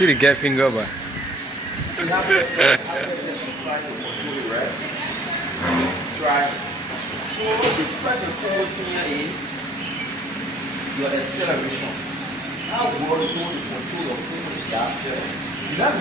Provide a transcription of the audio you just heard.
See the get finger, but. So you have to try to control the rest. Try. So the first and foremost thing here is your acceleration. How well you want to control your foot with the gas pedal. You have